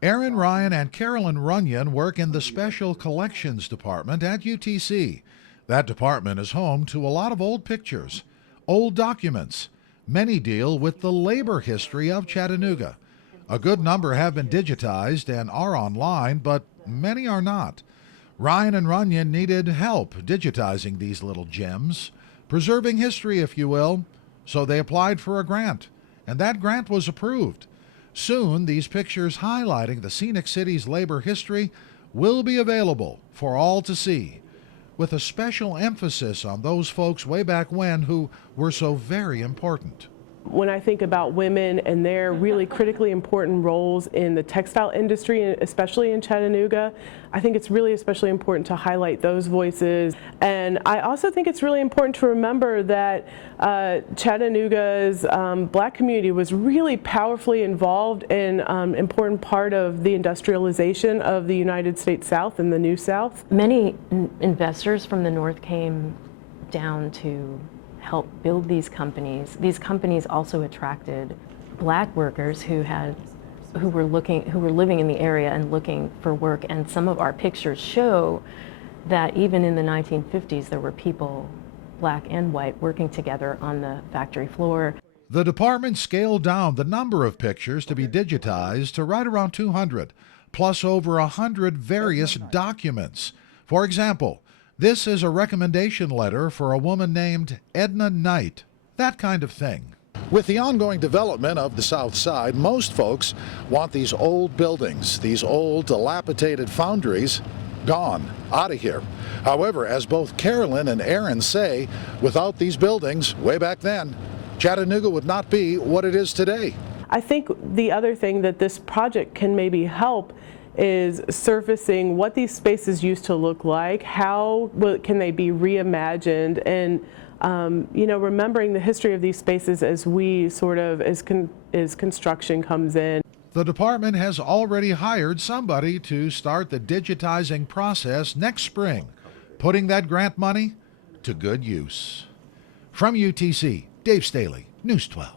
Aaron Ryan and Carolyn Runyon work in the Special Collections Department at UTC. That department is home to a lot of old pictures, old documents. Many deal with the labor history of Chattanooga. A good number have been digitized and are online, but many are not. Ryan and Runyon needed help digitizing these little gems, preserving history, if you will, so they applied for a grant, and that grant was approved. Soon, these pictures highlighting the scenic city's labor history will be available for all to see, with a special emphasis on those folks way back when who were so very important. When I think about women and their really critically important roles in the textile industry, especially in Chattanooga, I think it's really especially important to highlight those voices. And I also think it's really important to remember that Chattanooga's Black community was really powerfully involved in an important part of the industrialization of the United States South and the New South. Many investors from the North came down to help build these companies. These companies also attracted Black workers who were living in the area and looking for work. And some of our pictures show that even in the 1950s, there were people, Black and white, working together on the factory floor. The department scaled down the number of pictures to be digitized to right around 200, plus over 100 various documents. For example, this is a recommendation letter for a woman named Edna Knight, that kind of thing. With the ongoing development of the South Side, most folks want these old buildings, these old dilapidated foundries, gone, out of here. However, as both Carolyn and Aaron say, without these buildings, way back then, Chattanooga would not be what it is today. I think the other thing that this project can maybe help is surfacing what these spaces used to look like, how can they be reimagined, and remembering the history of these spaces as construction comes in. The department has already hired somebody to start the digitizing process next spring, putting that grant money to good use. From UTC, Dave Staley, News 12.